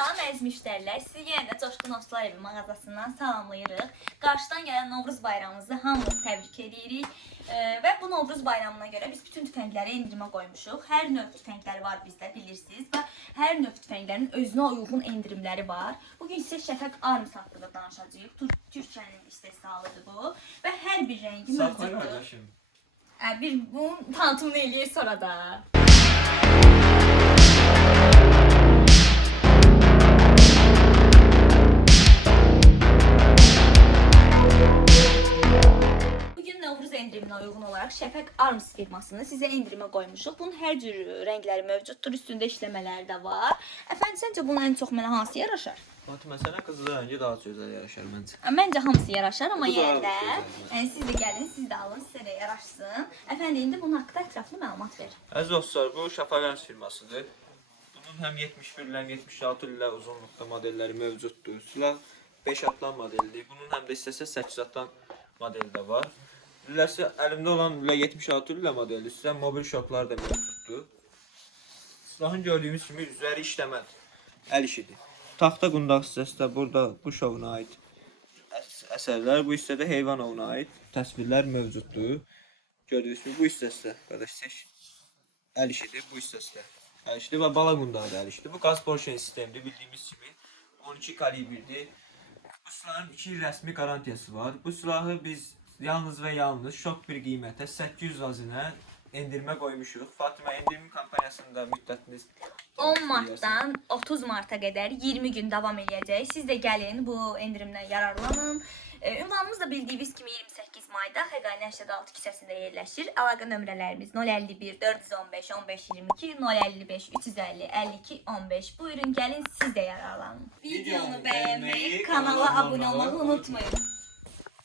Salam əziz müştərilər, sizi yenə də Coşqun Ostlar evi mağazasından salamlayırıq. Qarşıdan gələn Novruz bayramımızı hamımız təbrik edirik. Və bu Novruz bayramına görə biz bütün tüfəngləri endirimə qoymuşuq. Hər növ tüfəngləri var bizdə, bilirsiniz. Və hər növ tüfənglərin özünə uyğun endirimləri var. Bugün sizə Şəfəq Arms haqqında danışacağıq. Türkiyənin istehsalıdır bu. Və hər bir rəngi mövcuddur. Bunun tanıtımını eləyək sonra da. Endiriminə uyğun olaraq Şəfəq Arms firmasını sizə endirimə qoymuşuq. Bunun hər cür rəngləri mövcuddur, üstündə işləmələri də var. Əfəndim, səncə bunun ən çox mənə hansı yaraşar? Fatma, sənə qızıl rəngi daha gözəl yaraşar məncə. Məncə hamısı yaraşar, amma yenə də siz də gəlin, siz də alın, sizə də yaraşsın. Əfəndim, indi bunun haqqında ətraflı məlumat ver. Əziz dostlar, bu Şəfəq Arms firmasıdır. Bunun həm 71 ilə 76 ilə uzunluqda modelləri mövcuddur. Silah 5 atlan modelidir. Bunun həm də istəsəz 8 atlan modeli də var. Dilərsə, əlimdə olan 76 ilə modeli sizə mobil şoklar da mövcuddur. Silahın gördüyümüz kimi üzəri işləmədir. Əl işidir. Taxta qundaq hissəsi də burada bu şovuna aid əsərlər, bu hissədə heyvanovuna aid təsvirlər mövcuddur. Gördüyünüz kimi bu hissəsi də, qardaş, əl işidir, bu hissəsi də əl işidir və bala qundağı da əl işidir. Bu qaz porşen sistemidir, bildiyimiz kimi 12 kalibrdir. Bu silahın 2 il rəsmi qarantiyası var. Bu silahı biz yalnız və yalnız şok bir qiymətə 800 azinə endirimə qoymuşuq. Fatimə, endirim kampaniyasında müddətiniz 10 martdan 30 marta qədər 20 gün davam edəcək. Siz də gəlin, bu endirimdən yararlanın. Ünvanımız da bildiyiniz kimi 28 mayda Xəqani 86 küçəsində yerləşir. Əlaqə nömrələrimiz 051 415 15 22, 055 350 52 15. Buyurun gəlin, siz də yararlanın. Videonu bəyənməyi, kanala abunə olmağı unutmayın.